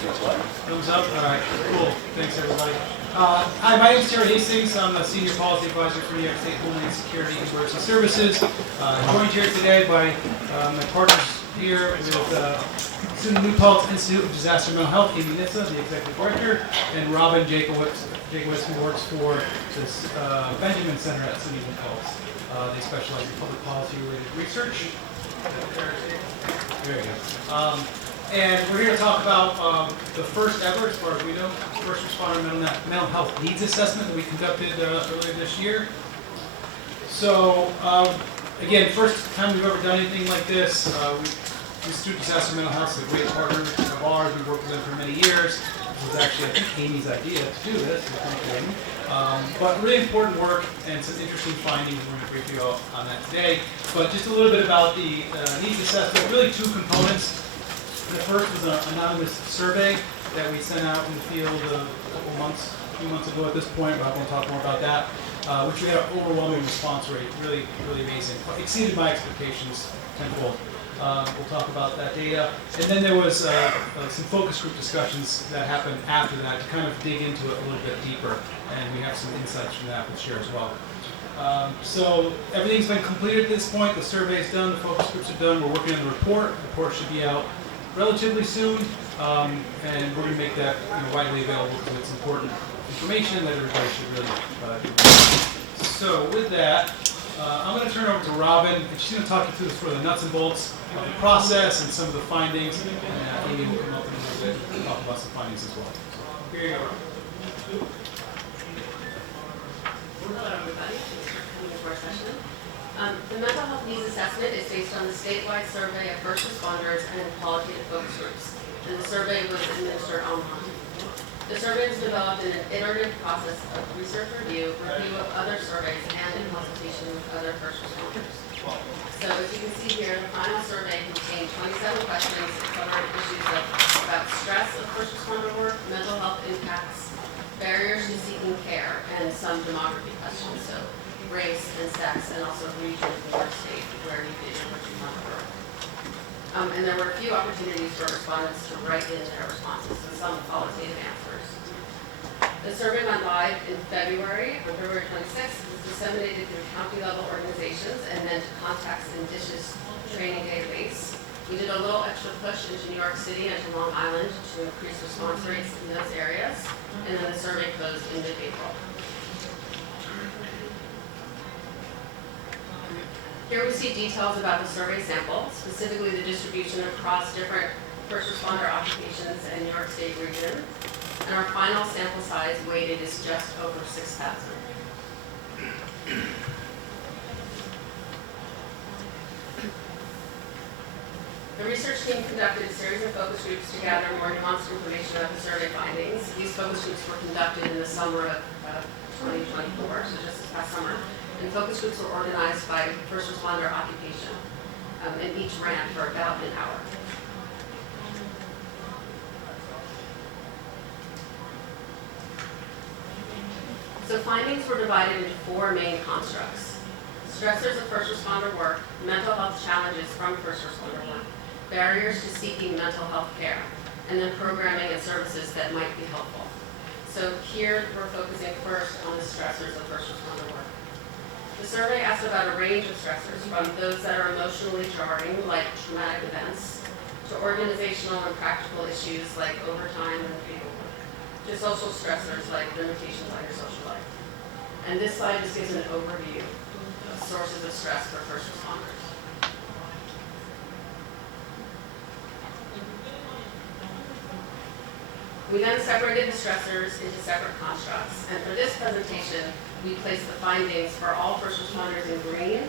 Thumbs up? All right, cool. Thanks, everybody. Hi, my name is Terry Hastings. I'm the Senior Policy Advisor for New York State Homeland Security and Emergency Services. Joined here today by my partners here with New Paltz Institute of Disaster Mental Health, Amy Nitsa, the Executive Director, and Robin Jakowitz, who works for this Benjamin Center at SUNY New Paltz. They specialize in public policy-related research. There you go. And we're here to talk about the first ever, as far as we know, first responder mental health needs assessment that we conducted earlier this year. So, again, first time we've ever done anything like this. Institute of Disaster Mental Health is a great partner of ours. We've worked with them for many years. It was actually, I think, Amy's idea to do this. But really important work and some interesting findings. We're going to brief you all on that today. But just a little bit about the needs assessment. Really two components. The first was an anonymous survey that we sent out in the field a few months ago at this point, but I won't talk more about that, which we had an overwhelming response rate, really amazing. Exceeded my expectations tenfold. We'll talk about that data. And then there was some focus group discussions that happened after that to kind of dig into it a little bit deeper, and we have some insights from that we'll share as well. So everything's been completed at this point. The survey is done, the focus groups are done. We're working on the report. The report should be out relatively soon, and we're going to make that widely available because it's important information that everybody should really do. So with that, I'm going to turn it over to Robin, and she's going to talk you through the sort of the nuts and bolts of the process and some of the findings, and Amy will come up in a little bit and talk about some findings as well. So here you go. Hello, everybody. Thanks for coming to our session. The mental health needs assessment is based on the statewide survey of first responders and qualitative focus groups, and the survey was administered online. The survey was developed in an iterative process of research review of other surveys, and in consultation with other first responders. So as you can see here, the final survey contained 27 questions that covered issues about stress of first responder work, mental health impacts, barriers to seeking care, and some demography questions. So race and sex, and also region or state where you did and what you want to work. And there were a few opportunities for respondents to write in their responses and some qualitative answers. The survey went live in February, on February 26th. It was disseminated through county-level organizations and then to Contacts and Dishes training database. We did a little extra push into New York City and to Long Island to increase response rates in those areas, and then the survey closed in mid-April. Here we see details about the survey sample, specifically the distribution across different first responder occupations in New York State region. And our final sample size weighted is just over 6,000. The research team conducted a series of focus groups to gather more nuanced information about the survey findings. These focus groups were conducted in the summer of 2024, so just this past summer. And focus groups were organized by first responder occupation, and each ran for about an hour. So findings were divided into four main constructs: stressors of first responder work, mental health challenges from first responder work, barriers to seeking mental health care, and then programming and services that might be helpful. So here we're focusing first on the stressors of first responder work. The survey asked about a range of stressors, from those that are emotionally jarring, like traumatic events, to organizational and practical issues like overtime and paperwork, to social stressors like limitations on your social life. And this slide just gives an overview of sources of stress for first responders. We then separated the stressors into separate constructs, and for this presentation, we placed the findings for all first responders in green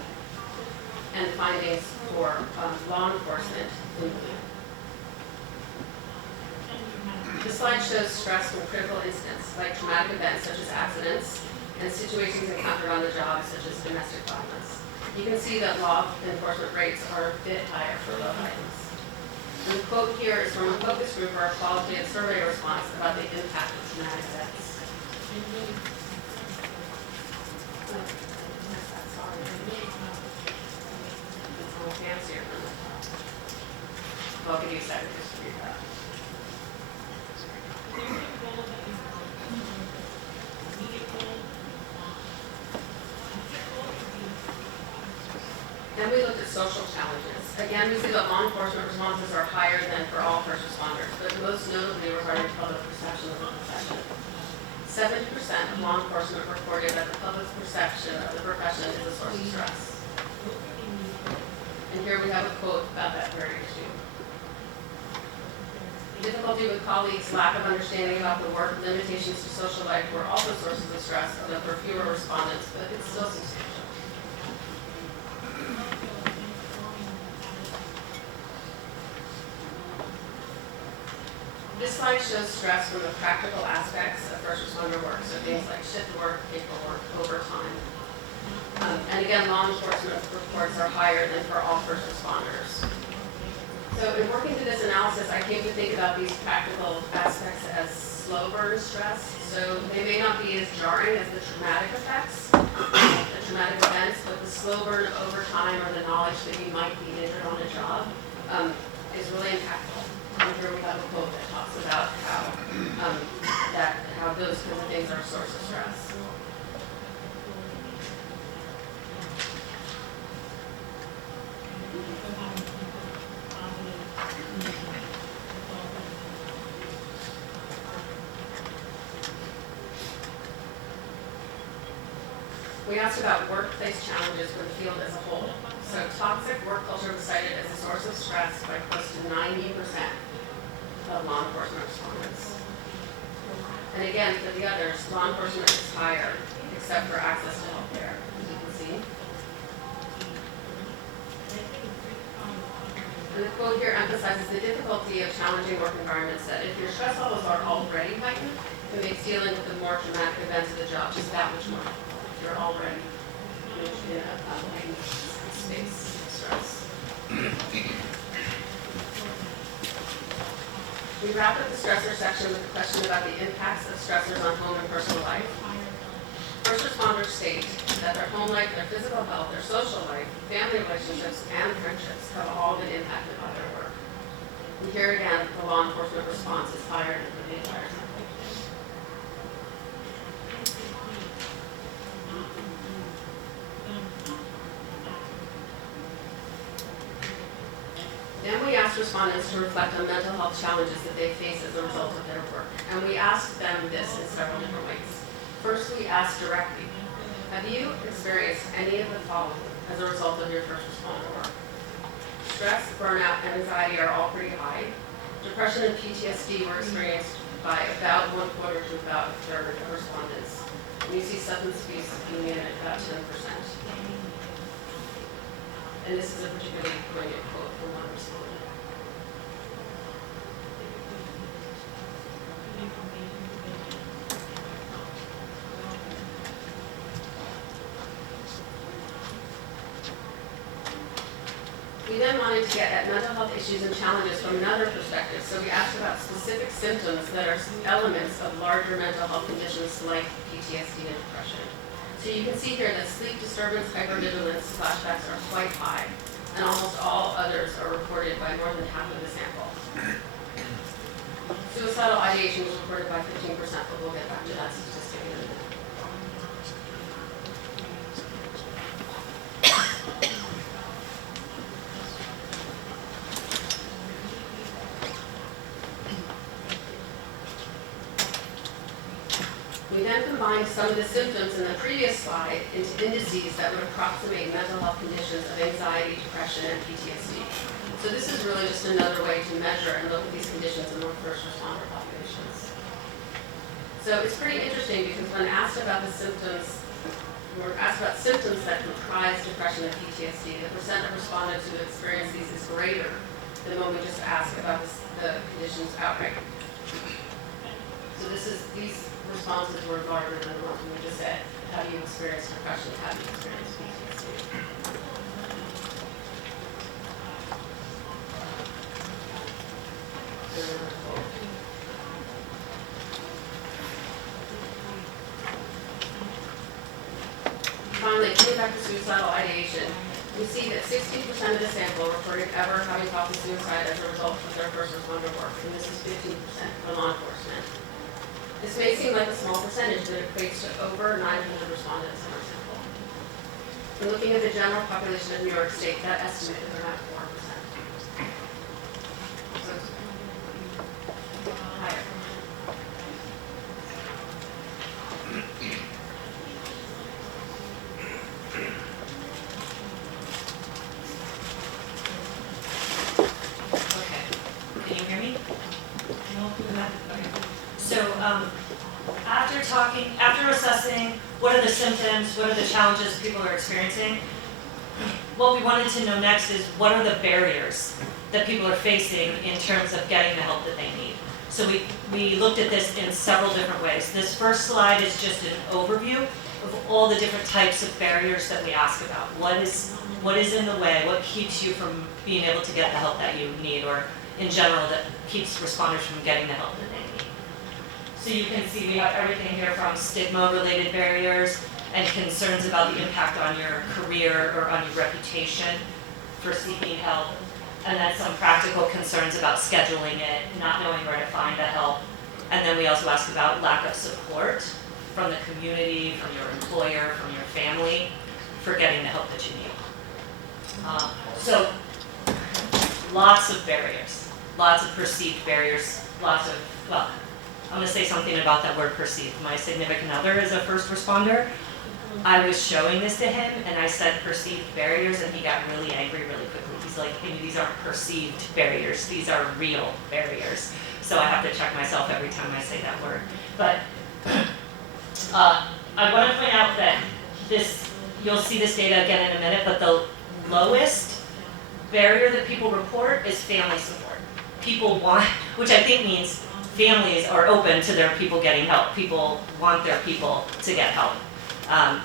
and findings for law enforcement in blue. This slide shows stress from critical incidents, like traumatic events such as accidents, and situations encountered on the job, such as domestic violence. You can see that law enforcement rates are a bit higher for low items. And the quote here is from a focus group or a qualitative survey response about the impact of traumatic events. It's a little fancier than the top. I'll give you a second just to read that. social challenges. Again, we see that law enforcement responses are higher than for all first responders, but most notably regarding public perception of the profession. 70% of law enforcement reported that the public's perception of the profession is a source of stress. And here we have a quote about that very issue. Difficulty with colleagues, lack of understanding about the work, limitations to social life were also sources of stress, although for fewer respondents, but it's still substantial. This slide shows stress from the practical aspects of first responder work, so things like shift work, paperwork, overtime. And again, law enforcement reports are higher than for all first responders. So in working through this analysis, I came to think about these practical aspects as slow burn stress. So they may not be as jarring as the traumatic effects, the traumatic events, but the slow burn of overtime or the knowledge that you might be injured on a job is really impactful. And here we have a quote that talks about how those kinds of things are a source of stress. We asked about workplace challenges for the field as a whole. So toxic work culture was cited as a source of stress by close to 90% of law enforcement respondents. And again, for the others, law enforcement is higher, except for access to health care, as you can see. And the quote here emphasizes the difficulty of challenging work environments, that if your stress levels are already heightened, it makes dealing with the more traumatic events of the job just that much more difficult. You're already in a heightened space of stress. We wrap up the stressor section with a question about the impacts of stressors on home and personal life. First responders state that their home life, their physical health, their social life, family relationships, and friendships have all been impacted by their work. And here again, the law enforcement response is higher than for the entire time. Then we asked respondents to reflect on mental health challenges that they face as a result of their work. And we asked them this in several different ways. First, we asked directly, have you experienced any of the following as a result of your first responder work? Stress, burnout, and anxiety are all pretty high. Depression and PTSD were experienced by about 1/4 to about 1/3 of respondents. And you see substance abuse being in at about 10%. And this is a particularly poignant quote from one respondent. We then wanted to get at mental health issues and challenges from another perspective. So we asked about specific symptoms that are elements of larger mental health conditions like PTSD and depression. So you can see here that sleep disturbance, hypervigilance, flashbacks are quite high, and almost all others are reported by more than half of the sample. Suicidal ideation was reported by 15%, but we'll get back to that statistic in a minute. We then combined some of the symptoms in the previous slide into indices that would approximate mental health conditions of anxiety, depression, and PTSD. So this is really just another way to measure and look at these conditions in the first responder populations. So it's pretty interesting because when asked about the symptoms, we were asked about symptoms that comprise depression and PTSD, the percent of respondents who experience these is greater than when we just ask about the conditions outright. So these responses were larger than the ones we just said. Have you experienced depression? Have you experienced PTSD? Finally, getting back to suicidal ideation, we see that 60% of the sample reported ever having thought of suicide as a result of their first responder work, and this is 15% for law enforcement. This may seem like a small percentage, but it equates to over 900 respondents in our sample. And looking at the general population of New York State, that estimate is around 4%. So it's higher. Okay, can you hear me? No? Okay. So, after assessing what are the symptoms, what are the challenges people are experiencing, what we wanted to know next is what are the barriers that people are facing in terms of getting the help that they need. So we looked at this in several different ways. This first slide is just an overview of all the different types of barriers that we ask about. What is in the way? What keeps you from being able to get the help that you need, or in general that keeps responders from getting the help that they need? So you can see we have everything here from stigma-related barriers and concerns about the impact on your career or on your reputation for seeking help, and then some practical concerns about scheduling it, not knowing where to find the help, and then we also ask about lack of support from the community, from your employer, from your family for getting the help that you need. So lots of barriers, lots of perceived barriers, well, I'm going to say something about that word perceived. My significant other is a first responder. I was showing this to him and I said perceived barriers and he got really angry really quickly. He's like, Amy, these aren't perceived barriers, these are real barriers. So I have to check myself every time I say that word. But I want to point out that you'll see this data again in a minute, but the lowest barrier that people report is family support. People want, which I think means families are open to their people getting help. People want their people to get help.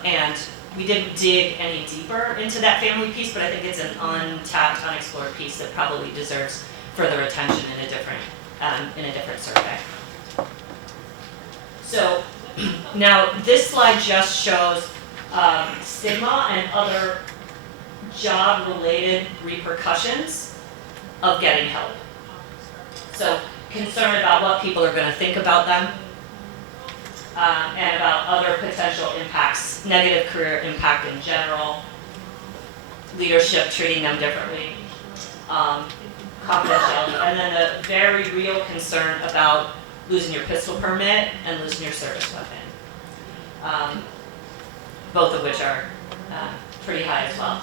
And we didn't dig any deeper into that family piece, but I think it's an untapped, unexplored piece that probably deserves further attention in a different survey. So now this slide just shows stigma and other job-related repercussions of getting help. So concern about what people are going to think about them, and about other potential impacts, negative career impact in general, leadership treating them differently, confidentiality, and then the very real concern about losing your pistol permit and losing your service weapon, both of which are pretty high as well.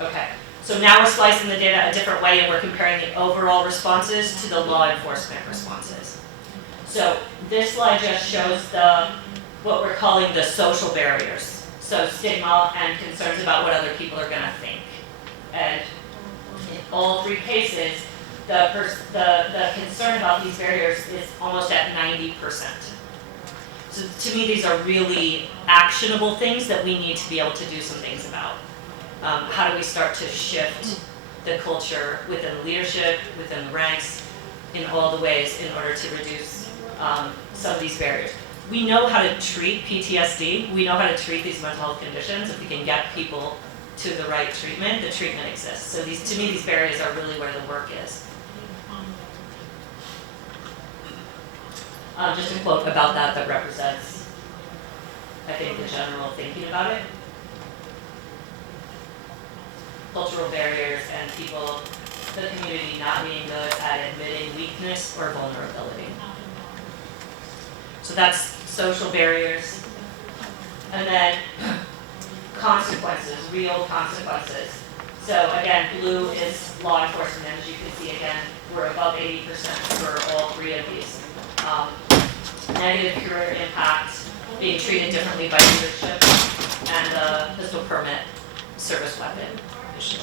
Okay, so now we're slicing the data a different way and we're comparing the overall responses to the law enforcement responses. So this slide just shows what we're calling the social barriers. So stigma and concerns about what other people are going to think. And in all three cases, the concern about these barriers is almost at 90%. So to me, these are really actionable things that we need to be able to do some things about. How do we start to shift the culture within leadership, within the ranks, in all the ways in order to reduce some of these barriers? We know how to treat PTSD. We know how to treat these mental health conditions. If we can get people to the right treatment, the treatment exists. So to me, these barriers are really where the work is. Just a quote about that represents, I think, the general thinking about it. Cultural barriers and people, the community not being good at admitting weakness or vulnerability. So that's social barriers. And then consequences, real consequences. So again, blue is law enforcement. As you can see again, we're above 80% for all three of these. Negative career impact, being treated differently by leadership, and the pistol permit service weapon issue.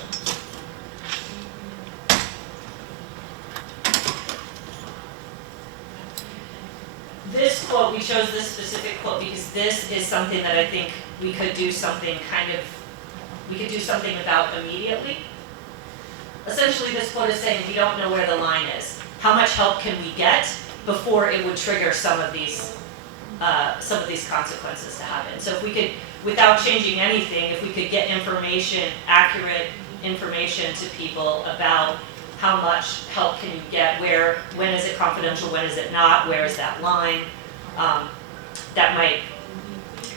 This quote, we chose this specific quote because this is something that I think we could do something about immediately. Essentially, this quote is saying we don't know where the line is. How much help can we get before it would trigger some of these consequences to happen? So if we could, without changing anything, if we could get information, accurate information to people about how much help can you get, when is it confidential, when is it not, where is that line, that might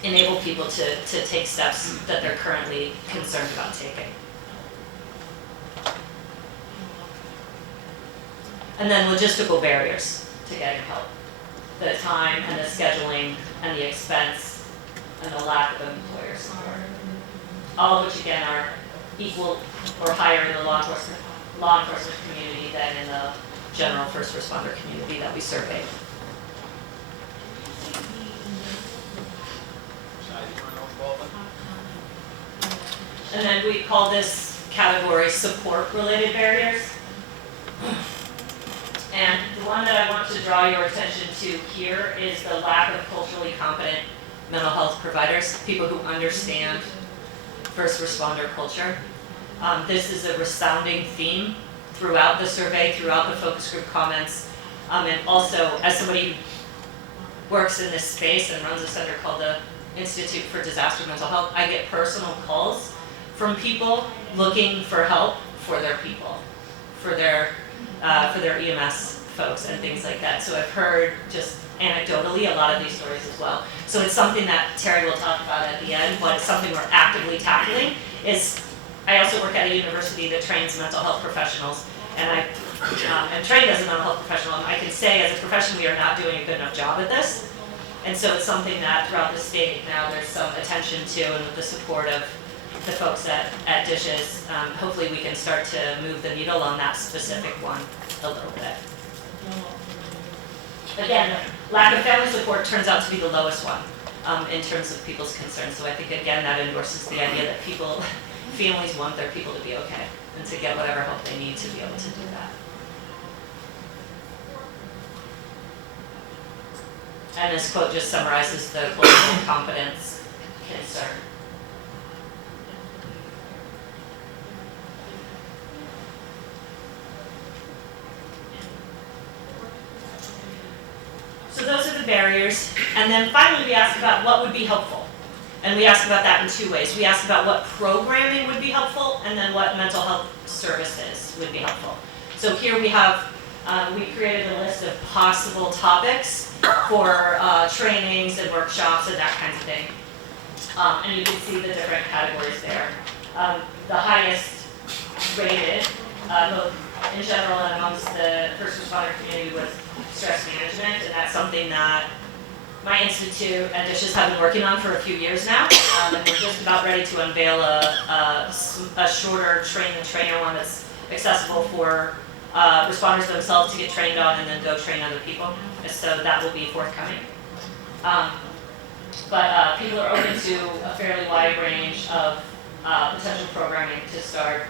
enable people to take steps that they're currently concerned about taking. And then logistical barriers to getting help. The time and the scheduling and the expense and the lack of employer support. All of which again are equal or higher in the law enforcement community than in the general first responder community that we surveyed. And then we call this category support-related barriers. And the one that I want to draw your attention to here is the lack of culturally competent mental health providers, people who understand first responder culture. This is a resounding theme throughout the survey, throughout the focus group comments, and also as somebody who works in this space and runs a center called the Institute for Disaster Mental Health, I get personal calls from people looking for help for their people, for their EMS folks and things like that. So I've heard just anecdotally a lot of these stories as well. So it's something that Terry will talk about at the end, but it's something we're actively tackling. I also work at a university that trains mental health professionals, and I am trained as a mental health professional, and I can say as a profession we are not doing a good enough job at this. And so it's something that throughout the state now there's some attention to, and with the support of the folks at Dishes, hopefully we can start to move the needle on that specific one a little bit. Again, lack of family support turns out to be the lowest one in terms of people's concerns. So I think again that endorses the idea that families want their people to be okay and to get whatever help they need to be able to do that. And this quote just summarizes the cultural competence concern. So those are the barriers. And then finally we asked about what would be helpful. And we asked about that in two ways. We asked about what programming would be helpful and then what mental health services would be helpful. So here we have, we created a list of possible topics for trainings and workshops and that kind of thing. And you can see the different categories there. The highest rated, both in general and amongst the first responder community, was stress management, and that's something that my institute and Dishes have been working on for a few years now, and we're just about ready to unveil a shorter train-the-trainer one that's accessible for responders themselves to get trained on and then go train other people. So that will be forthcoming. But people are open to a fairly wide range of potential programming to start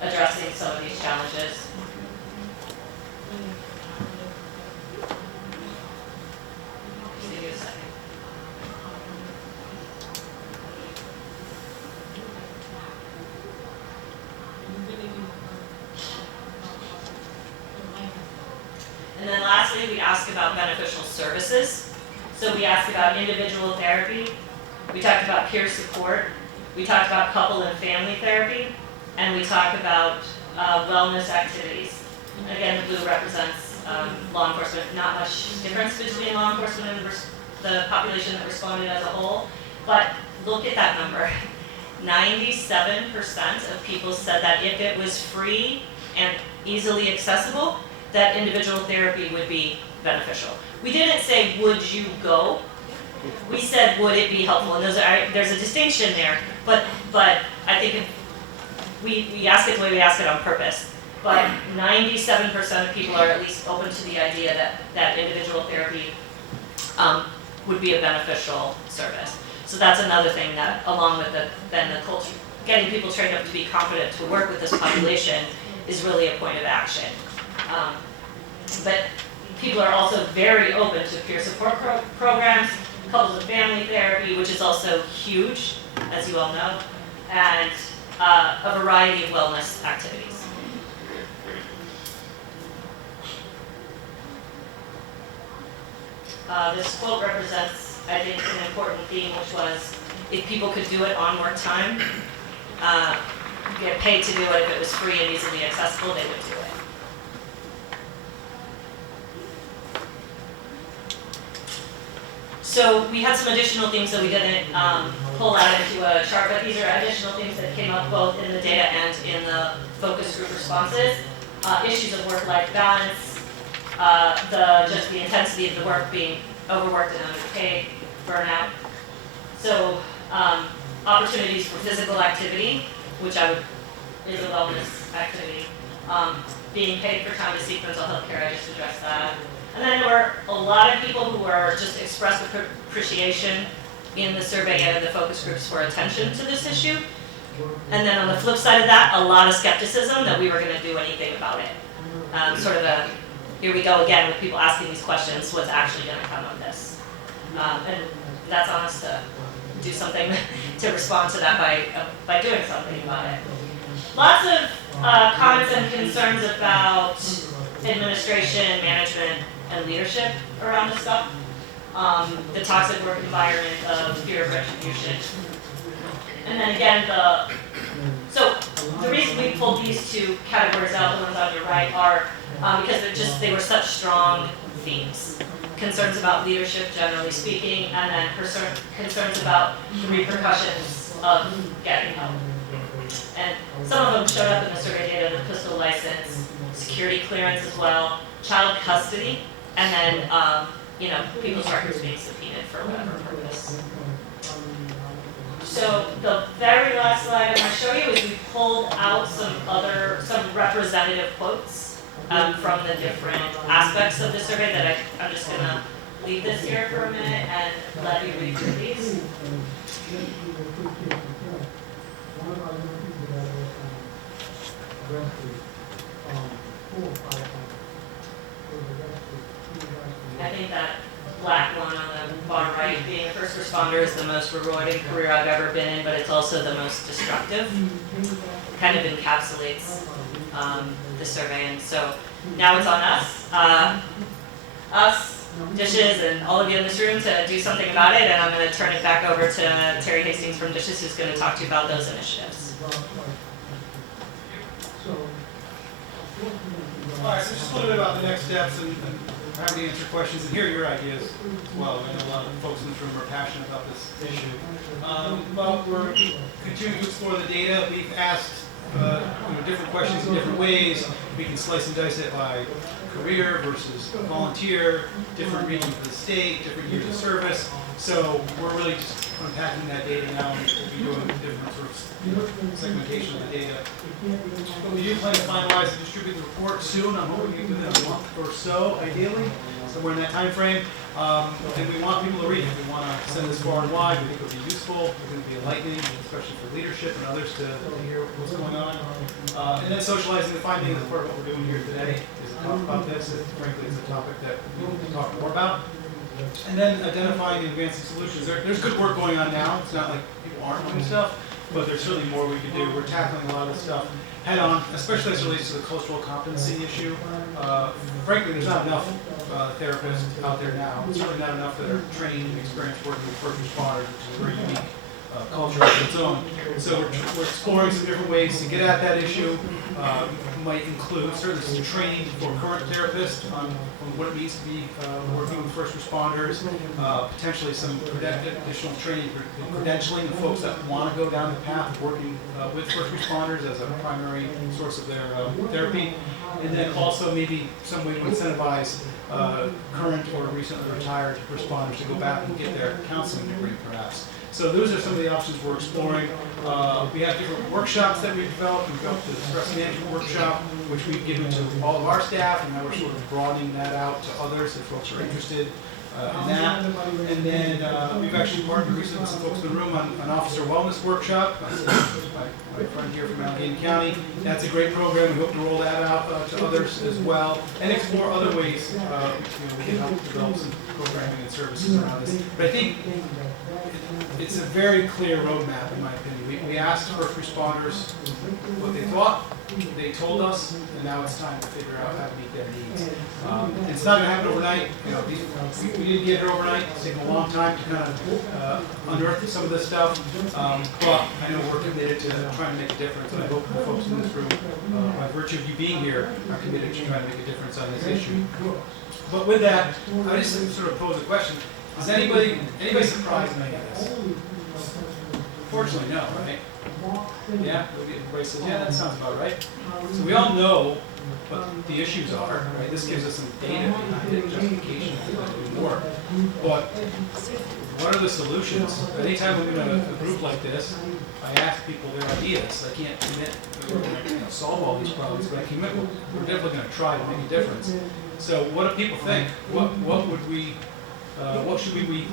addressing some of these challenges. Just give you a second. And then lastly, we ask about beneficial services. So we asked about individual therapy, we talked about peer support, we talked about couple and family therapy, and we talked about wellness activities. And again, the blue represents law enforcement. Not much difference between law enforcement and the population that responded as a whole, but look at that number. 97% of people said that if it was free and easily accessible, that individual therapy would be beneficial. We didn't say, would you go? We said, would it be helpful? And there's a distinction there, but I think we ask it the way we ask it on purpose. But 97% of people are at least open to the idea that individual therapy would be a beneficial service. So that's another thing that, along with the culture, getting people trained up to be competent to work with this population is really a point of action. But people are also very open to peer support programs, couples and family therapy, which is also huge, as you all know, and a variety of wellness activities. This quote represents, I think, an important theme, which was, if people could do it on work time, get paid to do it, if it was free and easily accessible, they would do it. So we had some additional themes that we didn't pull out into a chart, but these are additional themes that came up both in the data and in the focus group responses. Issues of work-life balance, just the intensity of the work, being overworked and underpaid, burnout. So opportunities for physical activity, which is a wellness activity. Being paid for time to seek mental health care, I just addressed that. And then there were a lot of people who were just expressed appreciation in the survey and in the focus groups for attention to this issue. And then on the flip side of that, a lot of skepticism that we were going to do anything about it. Sort of a, here we go again with people asking these questions, what's actually going to come of this? And that's on us to do something to respond to that by doing something about it. Lots of comments and concerns about administration, management, and leadership around this stuff. The toxic work environment of fear of retribution. And then again, so the reason we pulled these two categories out, the ones on your right, are because they were such strong themes. Concerns about leadership, generally speaking, and then concerns about the repercussions of getting help. And some of them showed up in the survey data: the pistol license, security clearance as well, child custody, and then people's records being subpoenaed for whatever purpose. So the very last slide I'm going to show you is we pulled out some representative quotes from the different aspects of the survey that I'm just going to leave this here for a minute and let you read through these. I think that black one on the bottom right, being a first responder, is the most rewarding career I've ever been in, but it's also the most destructive. It kind of encapsulates the survey, and so now it's on us, Dishes, and all of you in this room to do something about it, and I'm going to turn it back over to Terry Hastings from Dishes, who's going to talk to you about those initiatives. All right, so just a little bit about the next steps and happy to answer questions and hear your ideas as well. I know a lot of folks in this room are passionate about this issue. But we're continuing to explore the data. We've asked different questions in different ways. We can slice and dice it by career versus volunteer, different regions of the state, different years of service. So we're really just unpacking that data now, and we'll be doing different sort of segmentation of the data. But we do plan to finalize and distribute the report soon. I'm hoping we can do that in a month or so, ideally, somewhere in that time frame. And we want people to read it. We want to send this far and wide. We think it would be useful. It's going to be enlightening, especially for leadership and others to hear what's going on. And then socializing the findings is part of what we're doing here today, is to talk about this. Frankly, it's a topic that we need to talk more about. And then identifying and advancing solutions. There's good work going on now. It's not like people aren't doing stuff, but there's certainly more we can do. We're tackling a lot of this stuff head on, especially as it relates to the cultural competency issue. Frankly, there's not enough therapists out there now. It's certainly not enough that are trained and experienced working with first responders, which is a very unique culture of its own. So we're exploring some different ways to get at that issue. Might include certainly some training for current therapists on what it means to be working with first responders, potentially some additional training for credentialing the folks that want to go down the path of working with first responders as a primary source of their therapy, and then also maybe some way to incentivize current or recently retired responders to go back and get their counseling degree, perhaps. So those are some of the options we're exploring. We have different workshops that we've developed. We've got the stress management workshop, which we've given to all of our staff, and now we're sort of broadening that out to others if folks are interested in that. And then we've actually partnered recently with some folks in the room on an officer wellness workshop. My friend here from Allegheny County. That's a great program. We hope to roll that out to others as well, and explore other ways we can help develop some programming and services around this. But I think it's a very clear roadmap, in my opinion. We asked first responders what they thought, they told us, and now it's time to figure out how to meet their needs. It's not going to happen overnight. We didn't get here overnight. It's taken a long time to kind of unearth some of this stuff, but I know we're committed to trying to make a difference, and I hope the folks in this room, by virtue of you being here, are committed to trying to make a difference on this issue. But with that, I just sort of pose a question. Is anybody surprised by any of this? Fortunately, no, right? Yeah, everybody says, yeah, that sounds about right. So we all know what the issues are, right? This gives us some data behind it, justification if we want to do more. But what are the solutions? Anytime I'm in a group like this, I ask people their ideas. I can't commit that we're going to solve all these problems, but I commit we're definitely going to try to make a difference. So what do people think? What should we be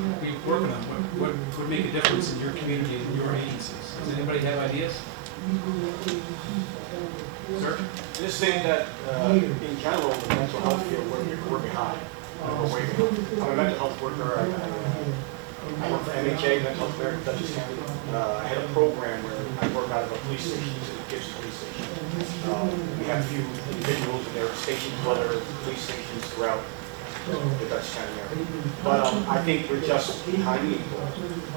working on? What would make a difference in your community and your agencies? Does anybody have ideas? Sir? Just saying that in general, the mental health field, we're behind. We're way behind. I'm a mental health worker. I work for MHA, mental health care in Dutchess County. I had a program where I work out of a police station, Gibson Police Station. We have a few individuals and they're stationed to other police stations throughout the Dutchess County area. But I think we're just behind the eight ball.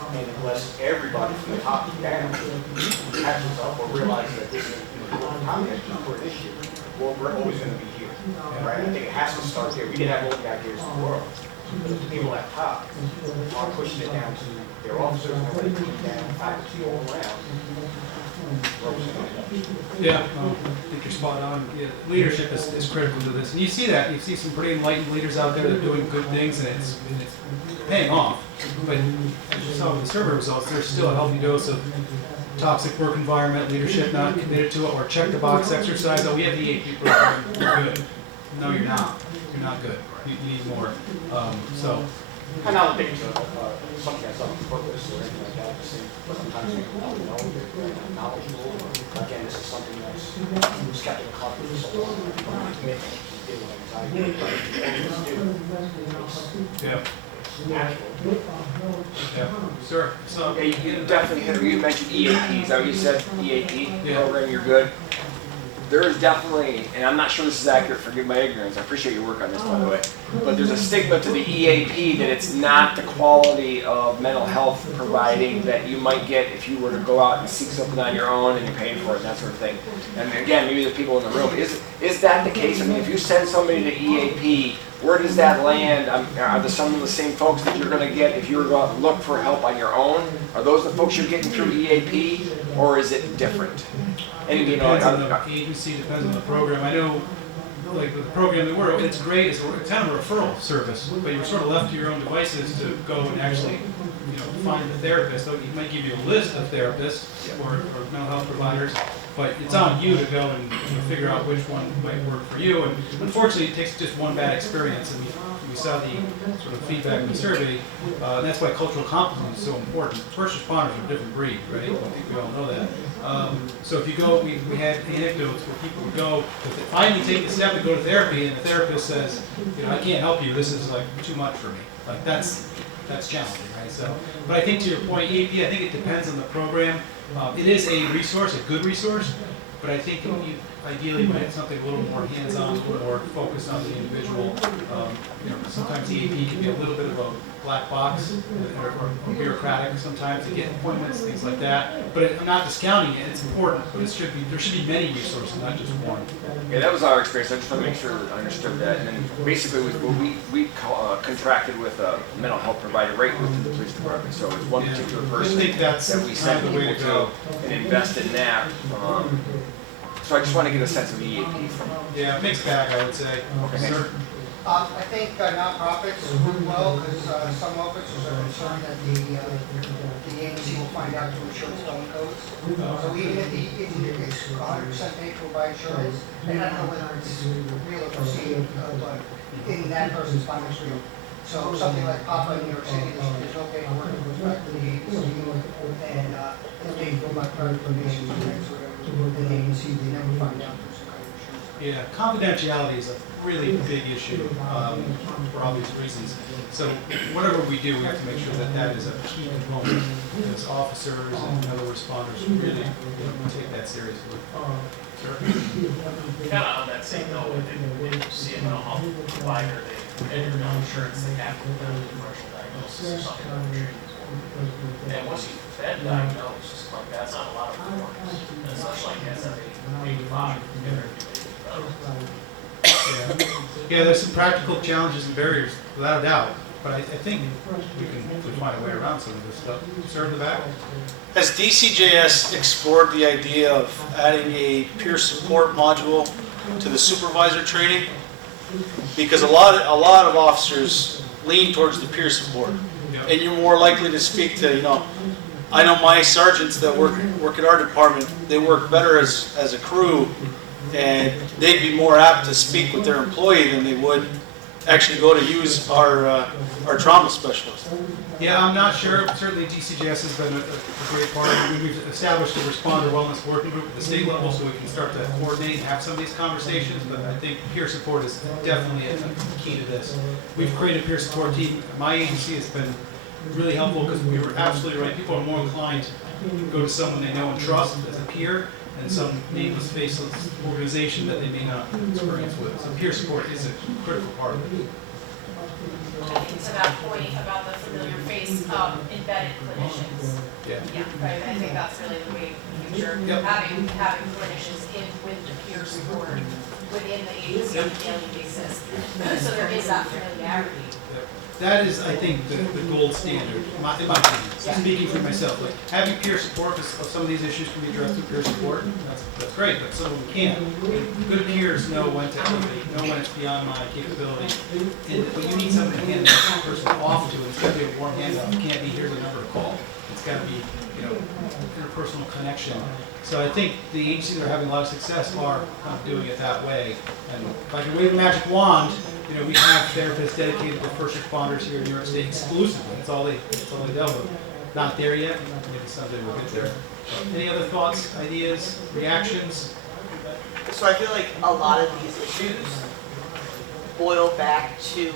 And unless everybody from the top down catches up or realizes that this is content for an issue, well, we're always going to be here. Right? I think it has to start there. We can have all the ideas in the world. But if the people at top are pushing it down to their officers and they're pushing it down faculty all around, we're always going to end up. Yeah, I think you're spot on. Yeah, leadership is critical to this. And you see that. You see some pretty enlightened leaders out there that are doing good things, and it's paying off. But as you saw with the survey results, there's still a healthy dose of toxic work environment, leadership not committed to it, or check the box exercise. Oh, we have the EAP program. We're good. No, you're not. You're not good. You need more. And I don't think it's something that's on purpose or anything like that. Just saying, sometimes people don't know, they're not knowledgeable. Again, this is something that's kept in the closet for so long. Commitment, you deal with anxiety, it's Yeah. natural. Yeah. Sir. So Yeah, you definitely you mentioned EAP. Is that what you said? EAP Yeah. program, you're good. There is definitely, and I'm not sure this is accurate, forgive my ignorance, I appreciate your work on this, by the way, but there's a stigma to the EAP that it's not the quality of mental health providing that you might get if you were to go out and seek something on your own and you're paying for it and that sort of thing. And again, maybe the people in the room, is that the case? I mean, if you send somebody to EAP, where does that land? Are there some of the same folks that you're going to get if you were to go out and look for help on your own? Are those the folks you're getting through EAP, or is it different? It depends on the agency, depends on the program. I know, like with the program that we're, it's great, it's kind of a referral service, but you're sort of left to your own devices to go and actually, find the therapist. Though he might give you a list of therapists or mental health providers, but it's on you to go and figure out which one might work for you. And unfortunately, it takes just one bad experience, and we saw the sort of feedback in the survey. That's why cultural competence is so important. First responders are a different breed, right? I think we all know that. So if you go, we had anecdotes where people would go, finally take the step to go to therapy, and the therapist says, I can't help you. This is like too much for me. Like that's challenging, right? So, but I think to your point, EAP, I think it depends on the program. It is a resource, a good resource, but I think you ideally might have something a little more hands-on, a little more focused on the individual. Sometimes EAP can be a little bit of a black box or bureaucratic sometimes to get appointments, things like that. But I'm not discounting it; it's important. But there should be many resources, not just one. Yeah, that was our experience. I just want to make sure I understood that. And then basically, we contracted with a mental health provider right within the police department. So it's one particular person I think that's that we send the way people to go. to and invest in that. So I just want to get a sense of EAP from you. Yeah, mixed bag, I would say. Okay. Sir? I think nonprofits work well because some officers are concerned that the agency will find out to insure stolen codes. So even if the agency is 100% paid for by insurance, and I don't know whether it's real or perceived, but in that person's mind it's real. So something like Papa in New York City, there's no paperwork that goes back to the agency, and it's paid for by private donations or whatever, the agency, they never find out there's some kind of insurance. Yeah, confidentiality is a really big issue for obvious reasons. So whatever we do, we have to make sure that that is a key component because officers and other responders really take that seriously. Sure. Kind of on that same note, when you see a mental health provider, they have no insurance, they have to do a commercial diagnosis or something like that. And once you've been diagnosed, like that's not a lot of forms. And it's not like SF-85, Yeah, there's some practical challenges and barriers, without a doubt. but I think we can find a way around some of this stuff. Sir in the back? Has DCJS explored the idea of adding a peer support module to the supervisor training? Because a lot of officers lean towards the peer support, and you're more likely to speak to, you know, I know my sergeants that work at our department, they work better as a crew, and they'd be more apt to speak with their employee than they would actually go to use our trauma specialist. Yeah, I'm not sure. Certainly DCJS has been a great part. We've established a responder wellness working group at the state level so we can start to coordinate and have some of these conversations, but I think peer support is definitely a key to this. We've created a peer support team. My agency has been really helpful because we were absolutely right. People are more inclined to go to someone they know and trust as a peer than some nameless, faceless organization that they may not experience with. So peer support is a critical part of it. I think to that point about the familiar face, embedded clinicians. Yeah. Yeah, right, I think that's really the way of the future, Yep. having clinicians in with the peer support within the agency on a daily basis. So there is that familiarity. That is, I think, the gold standard, in my opinion. Speaking for myself, like having peer support, because some of these issues can be addressed with peer support. That's great, but some of them can't. Good peers know when to elevate, know when it's beyond my capability. But you need somebody to hand that person off to. It's got to be a warm handoff. It can't be here's a number to call. It's got to be, interpersonal connection. So I think the agencies that are having a lot of success are kind of doing it that way. And if I can wave a magic wand, we have therapists dedicated to first responders here in New York State exclusively. That's all they dealt with. Not there yet. Maybe someday we'll get there. Any other thoughts, ideas, reactions? So I feel like a lot of these issues boil back to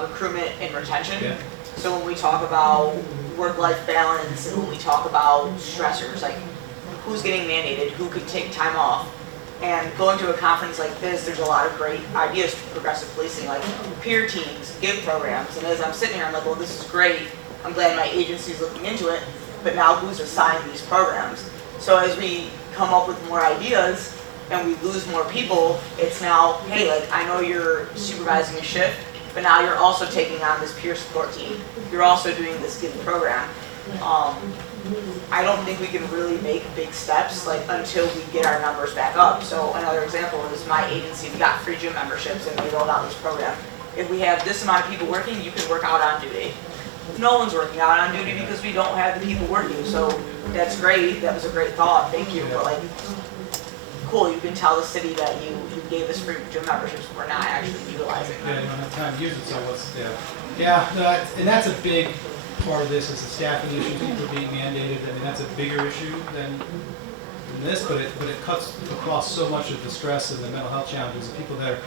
recruitment and retention. Yeah. So when we talk about work-life balance and when we talk about stressors, like who's getting mandated, who could take time off, and going to a conference like this, there's a lot of great ideas for progressive policing, like peer teams, give programs. And as I'm sitting here, I'm like, well, this is great. I'm glad my agency's looking into it, but now who's assigned these programs? So as we come up with more ideas and we lose more people, it's now, hey, like I know you're supervising a shift, but now you're also taking on this peer support team. You're also doing this give program. I don't think we can really make big steps until we get our numbers back up. So another example is my agency, we got free gym memberships and we rolled out this program. If we have this amount of people working, you can work out on duty. No one's working out on duty because we don't have the people working. So that's great, that was a great thought, thank you. But cool, you can tell the city that you gave us free gym memberships, but we're not actually utilizing them. Yeah, you don't have time to use it, so what's, and that's a big part of this is the staffing issue, people being mandated. I mean, that's a bigger issue than this, but it cuts across so much of the stress and the mental health challenges of people that are,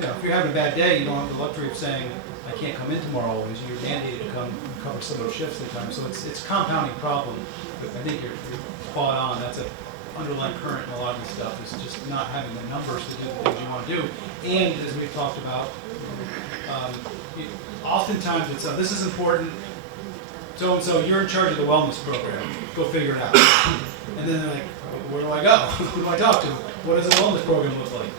if you're having a bad day, you don't have the luxury of saying, I can't come in tomorrow always. You're mandated to come cover some of those shifts at the time. So it's a compounding problem. But I think you're spot on. That's an underlying current in a lot of this stuff is just not having the numbers to do the things you want to do. And as we've talked about, oftentimes it's, this is important. So you're in charge of the wellness program. Go figure it out. And then they're like, where do I go? Who do I talk to? What does a wellness program look like?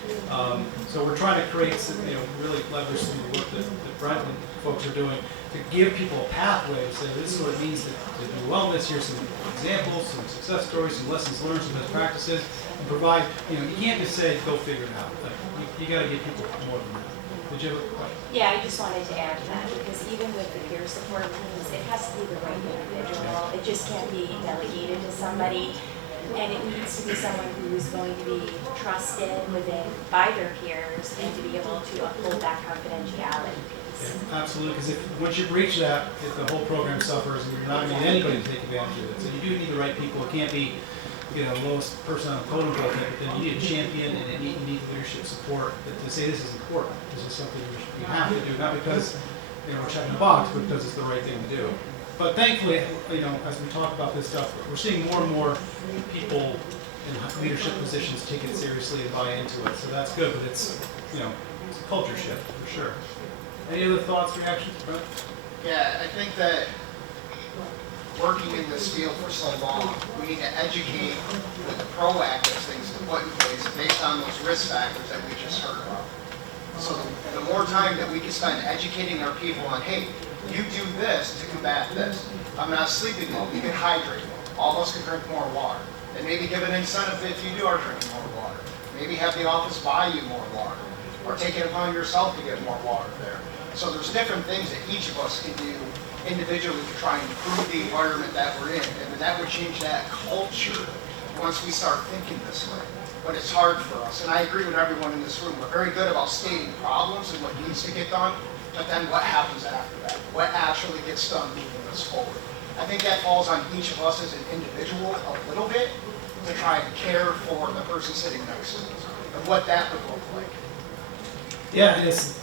So we're trying to create some, really leverage some of the work that Brent and folks are doing to give people a pathway to say this is what it means to do wellness. Here's some examples, some success stories, some lessons learned, some best practices, and provide. You can't just say go figure it out. You got to give people more than that. Did you have a question? Yeah, I just wanted to add to that because even with the peer support teams, it has to be the right individual. It just can't be delegated to somebody. And it needs to be someone who's going to be trusted by their peers and to be able to uphold that confidentiality piece. Yeah, absolutely, because once you breach that, if the whole program suffers and you're not going to get anybody to take advantage of it. So you do need the right people. It can't be, lowest person on the totem pole, but then you need a champion and you need leadership support to say this is important. This is something you have to do, not because we're checking a box, but because it's the right thing to do. But thankfully, as we talk about this stuff, we're seeing more and more people in leadership positions take it seriously and buy into it. So that's good, but it's a culture shift for sure. Any other thoughts, reactions, Brent? Yeah, I think that working in this field for so long, we need to educate with the proactive things to put in place based on those risk factors that we just heard about. So the more time that we can spend educating our people on, hey, you do this to combat this. I'm not sleeping well, you can hydrate. All of us can drink more water. And maybe give an incentive if you are drinking more water. Maybe have the office buy you more water. Or take it upon yourself to get more water there. So there's different things that each of us can do individually to try and improve the environment that we're in. And that would change that culture once we start thinking this way. But it's hard for us. And I agree with everyone in this room. We're very good about stating problems and what needs to get done. But then what happens after that? What actually gets done moving us forward? I think that falls on each of us as an individual a little bit to try and care for the person sitting next to us and what that would look like. Yeah, and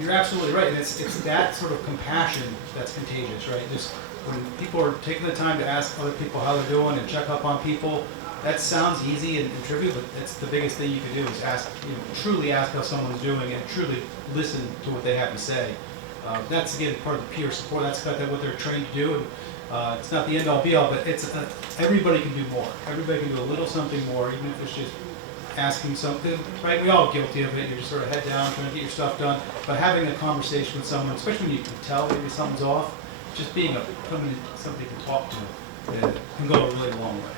you're absolutely right. And it's that sort of compassion that's contagious, right? Just when people are taking the time to ask other people how they're doing and check up on people, that sounds easy and trivial, but that's the biggest thing you can do is ask, truly ask how someone's doing and truly listen to what they have to say. That's again part of the peer support. That's what they're trained to do. And, it's not the end all be all, but it's everybody can do more. Everybody can do a little something more, even if it's just asking something, right? We all guilty of it. You're just sort of head down, trying to get your stuff done. But having a conversation with someone, especially when you can tell maybe something's off, just being somebody you can talk to can go a really long way.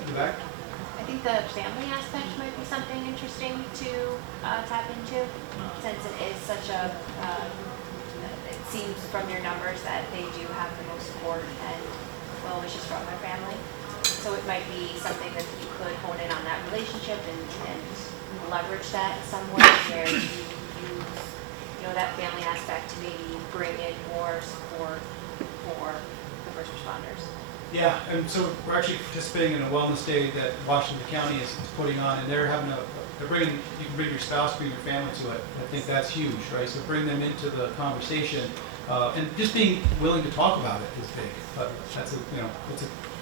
In the back? I think the family aspect might be something interesting to tap into, since it is such a, it seems from your numbers that they do have the most support and well wishes from their family. So it might be something that you could hone in on that relationship and leverage that in some way where you use that family aspect to maybe bring in more support for the first responders. Yeah, and so we're actually participating in a wellness day that Washington County is putting on, and they're having you can bring your spouse, bring your family to it. I think that's huge, right? So bring them into the conversation, and just being willing to talk about it is big. But that's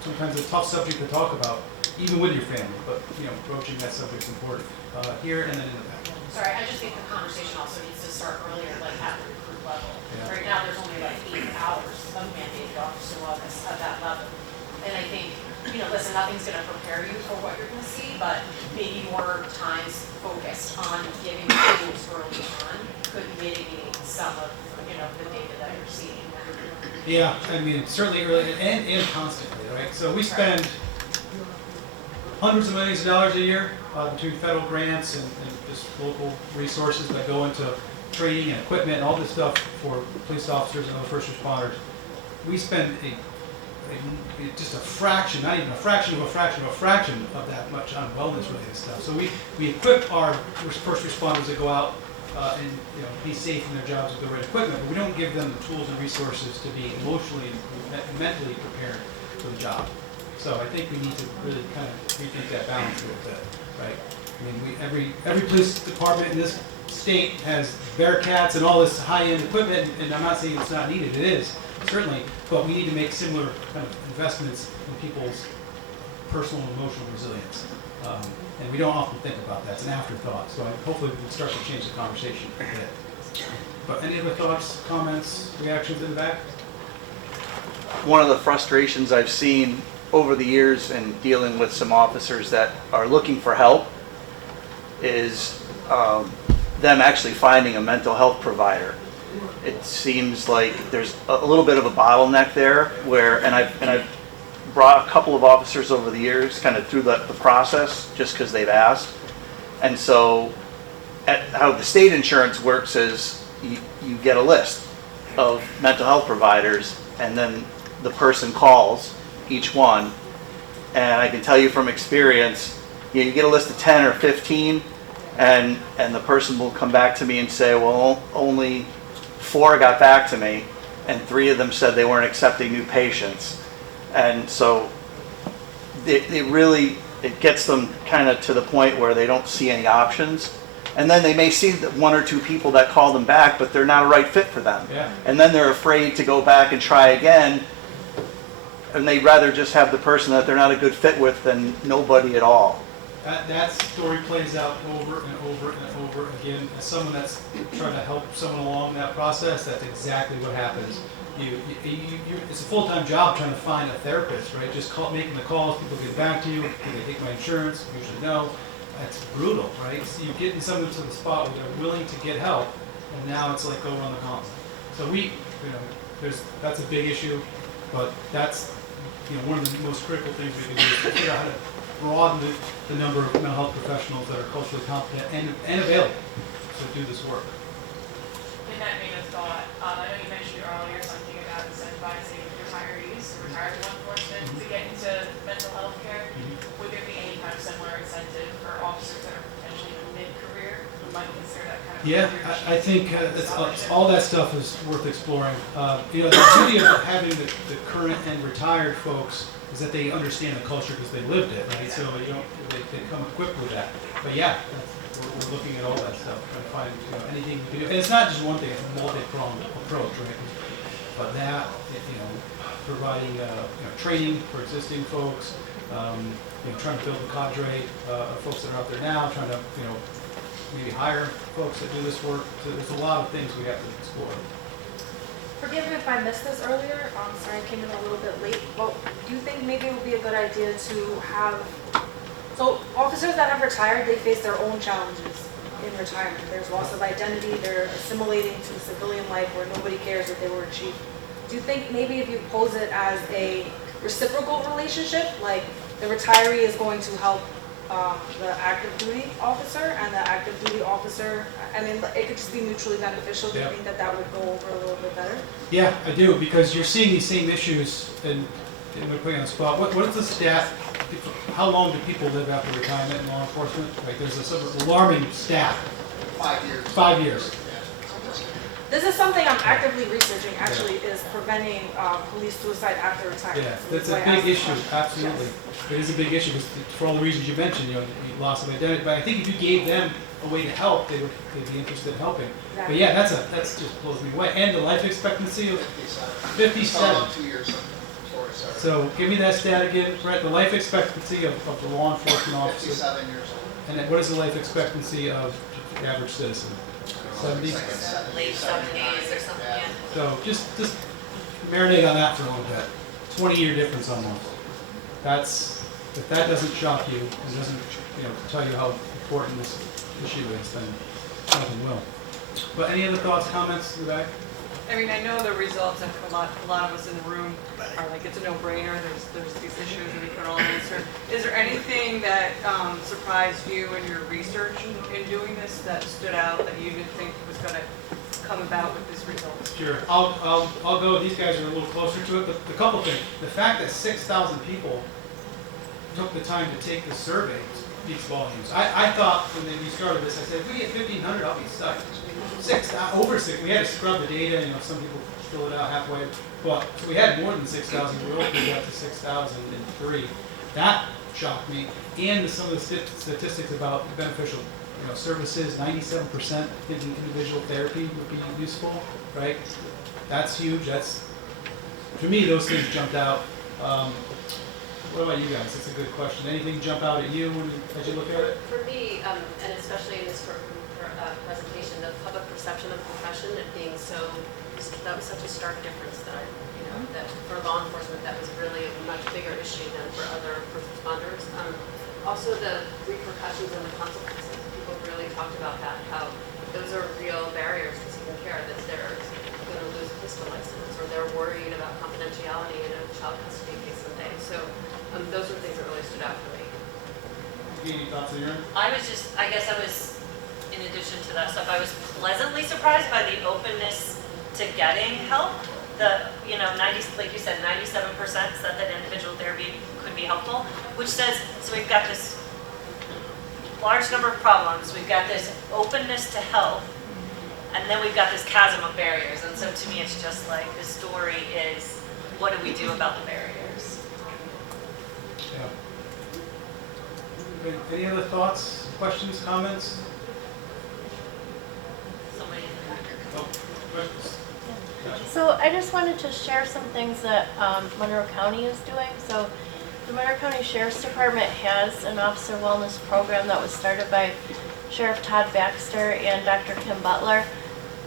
sometimes a tough subject to talk about, even with your family. But broaching that subject is important. Here and then in the back. Sorry, I just think the conversation also needs to start earlier, like at the recruit level. Yeah. Right now, there's only like 8 hours of mandated officer wellness at that level. And I think, listen, nothing's gonna prepare you for what you're gonna see, but maybe more times focused on giving tools early on could mitigate some of, the data that you're seeing. Yeah, I mean, certainly early and constantly, right? So we spend hundreds of millions of dollars a year between federal grants and just local resources that go into training and equipment and all this stuff for police officers and other first responders. We spend just a fraction, not even a fraction of a fraction of a fraction of that much on wellness related stuff. So we equip our first responders to go out and be safe in their jobs with the right equipment, but we don't give them the tools and resources to be emotionally and mentally prepared for the job. So I think we need to really kind of rethink that balance a little bit, right? I mean, every police department in this state has Bearcats and all this high-end equipment, and I'm not saying it's not needed, it is, certainly, but we need to make similar kind of investments in people's personal and emotional resilience. And we don't often think about that. It's an afterthought. So hopefully we can start to change the conversation a bit. But any other thoughts, comments, reactions in the back? One of the frustrations I've seen over the years in dealing with some officers that are looking for help is them actually finding a mental health provider. It seems like there's a little bit of a bottleneck there where, and I've brought a couple of officers over the years kind of through the process just because they've asked. And so how the state insurance works is you get a list of mental health providers and then the person calls each one. And I can tell you from experience, you get a list of 10 or 15 and the person will come back to me and say, well, only 4 got back to me and 3 of them said they weren't accepting new patients. And so it gets them kind of to the point where they don't see any options. And then they may see that 1 or 2 people that call them back, but they're not a right fit for them. Yeah. And then they're afraid to go back and try again. And they'd rather just have the person that they're not a good fit with than nobody at all. That story plays out over and over and over again. As someone that's trying to help someone along that process, that's exactly what happens. It's a full-time job trying to find a therapist, right? Just making the calls, people get back to you. Do they take my insurance? Usually no. that's brutal, right? So you're getting someone to the spot where they're willing to get help, and now it's like go run the gauntlet. So that's a big issue, but that's, one of the most critical things we can do is figure out how to broaden the number of mental health professionals that are culturally competent and available to do this work. And that made us thought, I know you mentioned earlier something about incentivizing retirees, retired law enforcement to get into mental health care. Would there be any kind of similar incentive for officers that are potentially in mid-career who might consider that kind of? Yeah, I think all that stuff is worth exploring. The beauty of having the current and retired folks is that they understand the culture because they lived it, right? So they come equipped with that. But yeah, we're looking at all that stuff, trying to find anything we can do. And it's not just one thing; it's a multi-pronged approach, right? But that, providing training for existing folks, trying to build a cadre of folks that are out there now, trying to maybe hire folks that do this work. So there's a lot of things we have to explore. Forgive me if I missed this earlier. Sorry, I came in a little bit late. But do you think maybe it would be a good idea to have, so officers that have retired, they face their own challenges in retirement. There's loss of identity, they're assimilating to civilian life where nobody cares that they were a chief. Do you think maybe if you pose it as a reciprocal relationship, like the retiree is going to help the active duty officer, and the active duty officer, it could just be mutually beneficial? Do you think that would go over a little bit better? Yeah, I do, because you're seeing these same issues, and we're putting on the spot. What is the stat? How long do people live after retirement in law enforcement? Like, there's a sort of alarming stat. 5 years. 5 years. This is something I'm actively researching, actually, is preventing police suicide after retirement. Yeah, So that's a big issue, absolutely. It is a big issue for all the reasons you mentioned, the loss of identity. But I think if you gave them a way to help, they'd be interested in helping. But yeah, that's just blows me away. And the life expectancy of 57. 2 years. So give me that stat again, Brett. The life expectancy of the law enforcement officer. 57 years old. And then what is the life expectancy of the average citizen? 70? Late 70s or something, yeah. So just marinate on that for a little bit. 20-year difference almost. If that doesn't shock you and doesn't tell you how important this issue is, then nothing will. But any other thoughts, comments in the back? I know the results have come up. A lot of us in the room are like, it's a no-brainer. There's these issues that we can all answer. Is there anything that surprised you in your research in doing this that stood out that you didn't think was going to come about with this result? Sure. I'll go. These guys are a little closer to it, but a couple things. The fact that 6,000 people took the time to take the survey speaks volumes. I thought when we started this, I said, if we get 1,500, I'll be psyched. Over 6. We had to scrub the data. Some people fill it out halfway, but so we had more than 6,000. We ultimately got to 6,003. That shocked me. And some of the statistics about beneficial, services. 97% thinking individual therapy would be useful. Right? That's huge. To me, those things jumped out. What about you guys? That's a good question. Anything jump out at you as you look at it? For me, and especially in this presentation, the public perception of the profession, it being that was such a stark difference that that for law enforcement, that was really a much bigger issue than for other first responders. Also, the repercussions and the consequences. People really talked about that, how those are real barriers to seeking care, that they're going to lose a pistol license, or they're worried about confidentiality in a child custody case someday. So those are things that really stood out for me. Any thoughts on your end? In addition to that stuff, I was pleasantly surprised by the openness to getting help. Like you said, 97% said that individual therapy could be helpful, which says, so we've got this large number of problems, we've got this openness to help, and then we've got this chasm of barriers. And so to me, it's just like the story is, what do we do about the barriers? Yeah. Any other thoughts, questions, comments? Somebody in the back. Oh, questions? So I just wanted to share some things that Monroe County is doing. So the Monroe County Sheriff's Department has an officer wellness program that was started by Sheriff Todd Baxter and Dr. Kim Butler.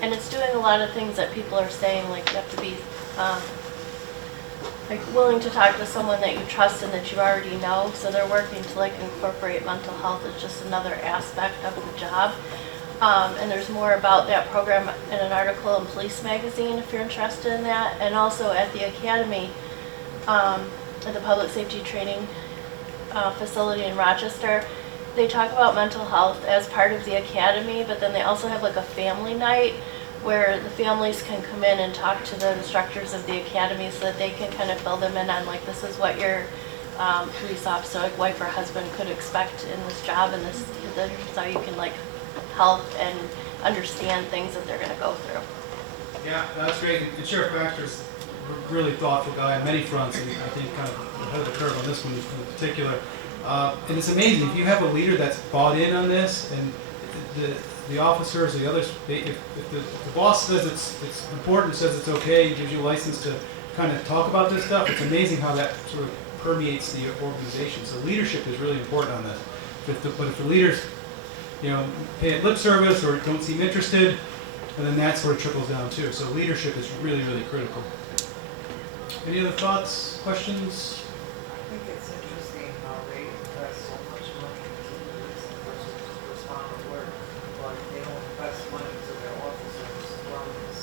And it's doing a lot of things that people are saying, like you have to be like willing to talk to someone that you trust and that you already know. So they're working to like incorporate mental health as just another aspect of the job. And there's more about that program in an article in Police Magazine if you're interested in that. And also at the Academy, at the Public Safety Training facility in Rochester, they talk about mental health as part of the Academy, but then they also have like a family night where the families can come in and talk to the instructors of the Academy so that they can kind of fill them in on like, this is what your police officer, like wife or husband could expect in this job, and this is how you can like help and understand things that they're gonna go through. Yeah, that's great. And Sheriff Baxter's a really thoughtful guy on many fronts, and I think kind of ahead of the curve on this one in particular. And it's amazing, if you have a leader that's bought in on this, and the officers, the others, if the boss says it's important, says it's okay, gives you a license to kind of talk about this stuff, it's amazing how that sort of permeates the organization. So leadership is really important on this. But if the leaders, pay it lip service or don't seem interested, and then that sort of trickles down too. So leadership is really, really critical. Any other thoughts, questions? I think it's interesting how they invest so much money into this versus responder work, but they don't invest money to their officers' wellness.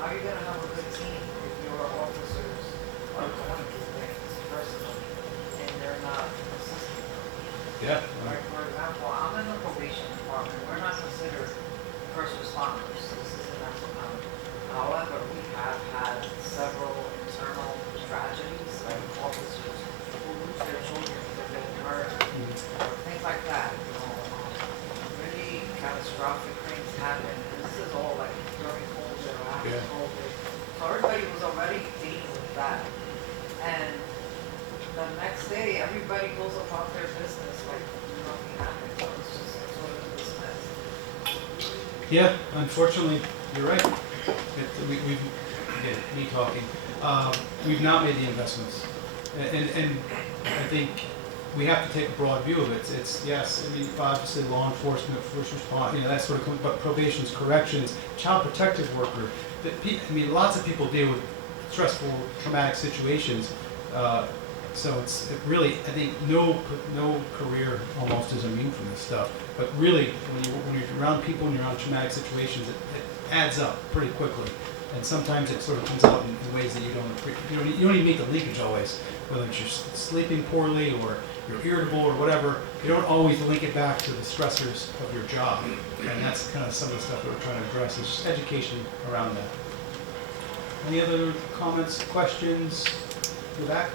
How are you going to have a good team if your officers are going through things personally and they're not assisting them? Yeah. Like, for example, I'm in the probation department. We're not considered first responders. This isn't national county. However, we have had several internal tragedies, like officers who lose their children because they've been hurt, or things like that. Really catastrophic things happen. And this is all like during COVID or after COVID. So everybody was already dealing with that. And the next day, everybody goes about their business like nothing happened. So it's just sort of dismissed. Yeah, unfortunately, you're right. Me talking. We've not made the investments, and I think we have to take a broad view of it. It's yes, I mean obviously law enforcement, first responder, that sort of, but probations, corrections, child protective worker. Lots of people deal with stressful, traumatic situations. So it really, I think no career almost is immune from this stuff. But really, when you're around people and you're around traumatic situations, it adds up pretty quickly. And sometimes it sort of comes out in ways that you don't even make the linkage always. Whether it's you're sleeping poorly or you're irritable or whatever, you don't always link it back to the stressors of your job. And that's kind of some of the stuff that we're trying to address, is just education around that. Any other comments, questions? Go back.